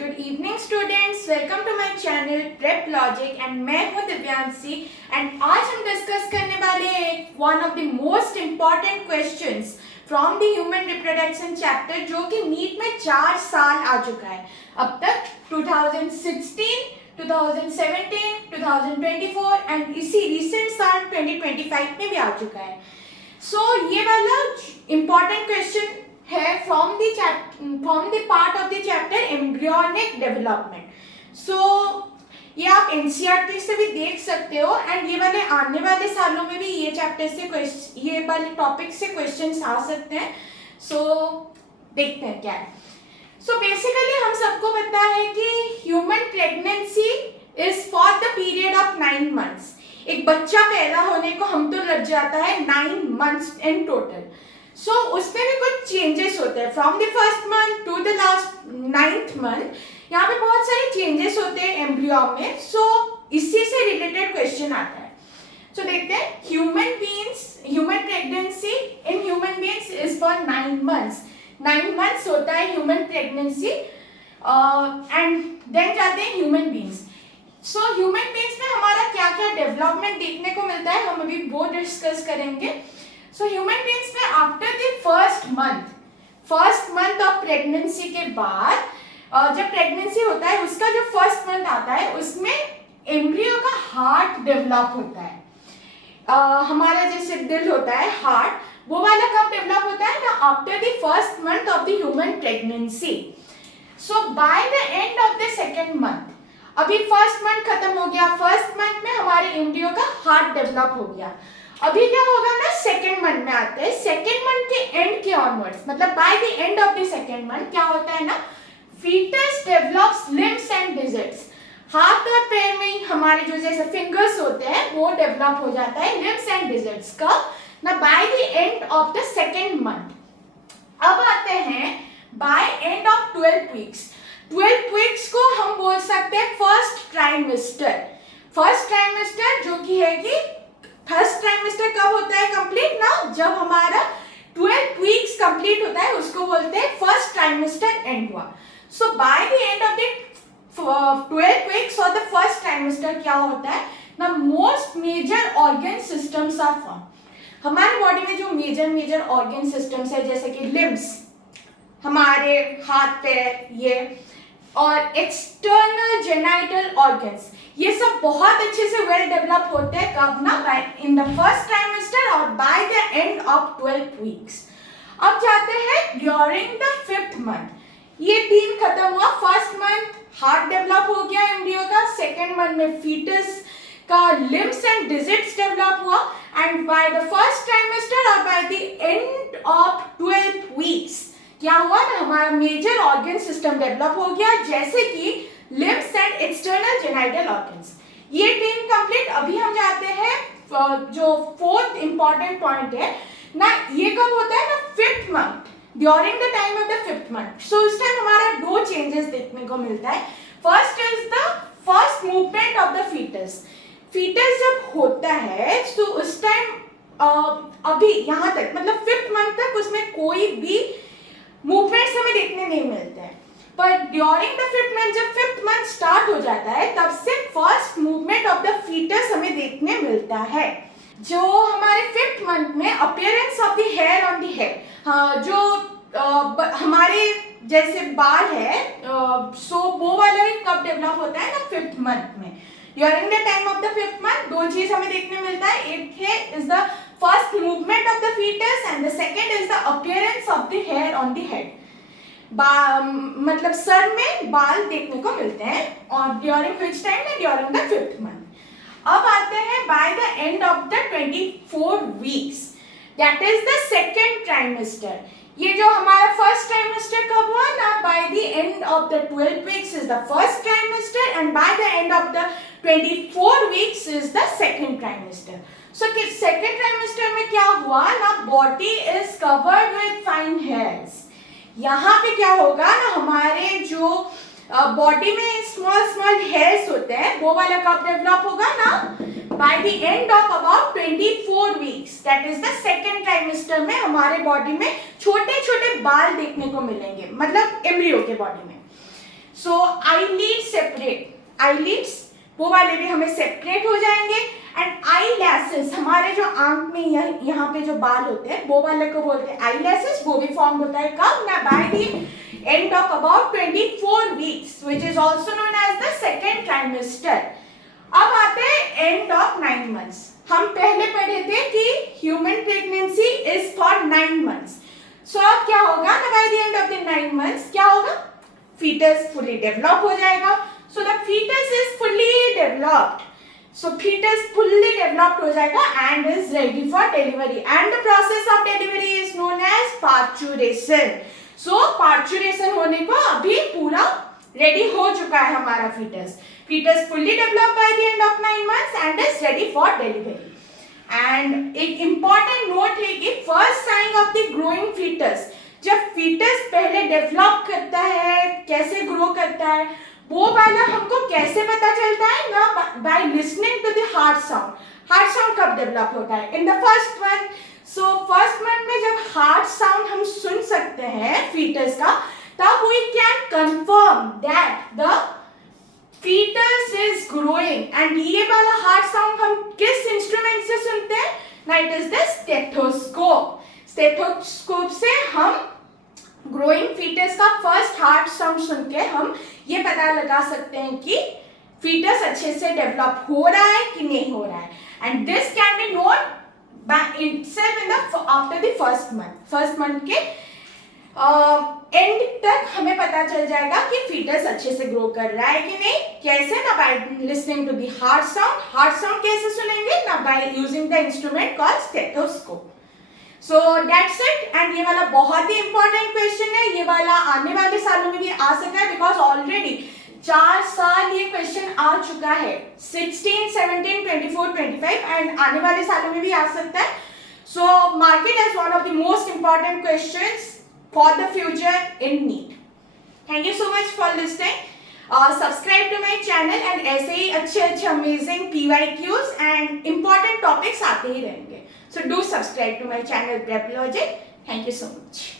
Good evening students, welcome to my channel Prep Logic and मैं हूं Divyanshi. And आज हम डिस्कस करने वाले हैं one of the most important questions from the human reproduction chapter, जो कि नीट में 4 साल आ चुका है अब तक, 2016, 2017, 2024 एंड इसी रिसेंट साल 2025 में भी आ चुका है। ये वाला इम्पॉर्टेंट क्वेश्चन है from the part of the chapter embryonic development। ये आप NCERT से भी देख सकते हो एंड ये वाले आने वाले सालों में भी ये चैप्टर से ये वाले टॉपिक से क्वेश्चंस आ सकते हैं। देखते हैं क्या है। बेसिकली हम सबको पता है कि human pregnancy is for the period of 9 months. एक बच्चा पैदा होने को हम तो लग जाता है 9 मंथ्स इन टोटल। उसमें भी कुछ चेंजेस होते हैं from the first month to the last 9th month. यहाँ पे बहुत सारे चेंजेस होते हैं एम्ब्रियो में। इसी से रिलेटेड क्वेश्चन आता है। देखते हैं human pregnancy in human beings is for 9 months. 9 months होता है ह्यूमन प्रेगनेंसी एंड देन जाते हैं ह्यूमन बीइंग्स। ह्यूमन बीइंग्स में हमारा क्या क्या डेवलपमेंट देखने को मिलता है, हम अभी वो डिस्कस करेंगे। ह्यूमन बीइंग्स में after the first month of pregnancy के बाद जब प्रेगनेंसी होता है उसका जो फर्स्ट मंथ आता है उसमें एम्ब्रियो का हार्ट डेवलप होता है। हमारा जैसे दिल होता है हार्ट, वो वाला कब डेवलप होता है ना, after the first month of the human pregnancy. Bye the end of the second month, अभी फर्स्ट मंथ खत्म हो गया, फर्स्ट मंथ में हमारे एम्ब्रियो का हार्ट डेवलप हो गया। अभी क्या होगा ना, सेकेंड मंथ में आते हैं। सेकेंड मंथ के एंड के ऑनवर्ड्स, मतलब by the end of the second month क्या होता है ना, foetus develops limbs and digits. हाथ और पैर में हमारे जो जैसे फिंगर्स होते हैं वो डेवलप हो जाता है, लिम्स एंड डिजिट्स का ना, by the end of the second month. अब आते हैं by end of 12 weeks. 12 weeks को हम बोल सकते हैं फर्स्ट ट्राइमेस्टर। फर्स्ट ट्राइमेस्टर जो कि है कि फर्स्ट ट्राइमेस्टर कब होता है कंप्लीट ना, जब हमारा 12 वीक्स कंप्लीट होता है उसको बोलते हैं फर्स्ट ट्राइमेस्टर एंड हुआ। By the end of the 12 weeks और द फर्स्ट ट्राइमेस्टर क्या होता है ना, most major organ systems are form. हमारे बॉडी में जो मेजर ऑर्गन सिस्टम्स है जैसे कि लिम्स, हमारे हाथ पैर ये, और एक्सटर्नल जेनाइटल ऑर्गन्स, ये सब बहुत अच्छे से वेल डेवलप होते हैं कब ना, इन द फर्स्ट ट्राइमेस्टर और by the end of 12 weeks. अब जाते हैं ड्यूरिंग द 5th मंथ। ये 3 खत्म हुआ, फर्स्ट मंथ हार्ट डेवलप हो गया एम्ब्रियो का, सेकेंड मंथ में फीटस का लिम्स एंड डिजिट्स डेवलप हुआ and by the first trimester और by the end of 12 weeks क्या हुआ ना, हमारा मेजर ऑर्गन सिस्टम डेवलप हो गया जैसे कि limbs and external genital organs. ये 3 कंप्लीट। अभी हम जाते हैं जो 4th इंपॉर्टेंट पॉइंट है ना, ये कब होता है ना, 5th month, during the time of the 5th month. इस टाइम हमारा 2 चेंजेस देखने को मिलता है। First is the first movement of the foetus. Foetus जब होता है तो उस टाइम अभी यहाँ तक मतलब 5th मंथ तक उसमें कोई भी मूवमेंट्स हमें देखने नहीं मिलते हैं, पर ड्यूरिंग द 5th मंथ, जब 5th मंथ स्टार्ट हो जाता है तब से first movement of the foetus हमें देखने मिलता है। जो हमारे 5th मंथ में appearance of the hair on the head, जो हमारे जैसे बाल है, वो वाला ही कब डेवलप होता है ना, 5th मंथ में। During the time of the 5th month 2 चीज हमें देखने मिलता है। एक है is the first movement of the foetus and the second is the appearance of the hair on the head. मतलब सर में बाल देखने को मिलते हैं और ड्यूरिंग विच टाइम में, ड्यूरिंग द 5th मंथ। अब आते हैं by the end of the 24 weeks, that is the second trimester. ये जो हमारा फर्स्ट ट्राइमेस्टर कब हुआ ना, by the end of the 12 weeks is the first trimester and by the end of the 24 weeks is the second trimester. Second trimester में क्या हुआ ना, body is covered with fine hairs. यहाँ पे क्या होगा ना, हमारे जो बॉडी में स्मॉल हेयर्स होते हैं वो वाला कब डेवलप होगा ना, by the end of about 24 weeks, that is the second trimester में हमारे बॉडी में छोटे छोटे बाल देखने को मिलेंगे, मतलब एम्ब्रियो के बॉडी में। सो आईलिड सेपरेट, आईलिड्स वो वाले भी हमें सेपरेट हो जाएंगे। एंड आई लैसेस, हमारे जो आंख में यहाँ पे जो बाल होते हैं वो वाले को बोलते हैं आई लैसेस। वो भी फॉर्म होता है कब ना, by the end of about 24 weeks which is also known as the second trimester. अब आते हैं एंड ऑफ 9 मंथ्स। हम पहले पढ़े थे कि human pregnancy is for 9 months. So अब क्या होगा ना, by the end of the 9 months क्या होगा, फीटस फुली डेवलप हो जाएगा। So the foetus is fully developed, so fetus fully developed हो जाएगा and is ready for delivery, and the process of delivery is known as parturition. so parturition होने को अभी पूरा ready हो चुका है हमारा fetus fully developed by the end of 9 months and is ready for delivery. and एक important note है कि first sign of the growing fetus, जब fetus पहले develop करता है, कैसे grow करता है, वो वाला हमको कैसे पता चलता है ना, by listening to the heart sound. Heart sound कब डेवलप होता है, in the first month. So first month में जब हार्ट साउंड हम सुन सकते हैं फीटस का, तब we can confirm that the foetus is growing. And ये वाला हार्ट साउंड हम किस इंस्ट्रूमेंट से सुनते हैं ना, it is the stethoscope. Stethoscope से हम ग्रोइंग फीटस का फर्स्ट हार्ट साउंड सुन के हम ये पता लगा सकते हैं कि फीटस अच्छे से डेवलप हो रहा है कि नहीं हो रहा है। And this can be known by itself in the after the first month के एंड तक हमें पता चल जाएगा कि फीटस अच्छे से ग्रो कर रहा है कि नहीं। कैसे ना, by listening to the heart sound. Heart sound कैसे सुनेंगे ना, by using the instrument called stethoscope. So that's it. And ये वाला बहुत ही इंपॉर्टेंट क्वेश्चन है, ये वाला आने वाले सालों में भी आ सकता है, बिकॉज ऑलरेडी 4 साल ये क्वेश्चन आ चुका है, 16, 17, 24, 25 एंड आने वाले सालों में भी आ सकता है। So mark it as one of the most important questions for the future in NEET. Thank you so much for listening. Subscribe to my channel and ऐसे ही अच्छे amazing PYQs and important topics आते ही रहेंगे। So do subscribe to my channel Prep Logic. Thank you so much.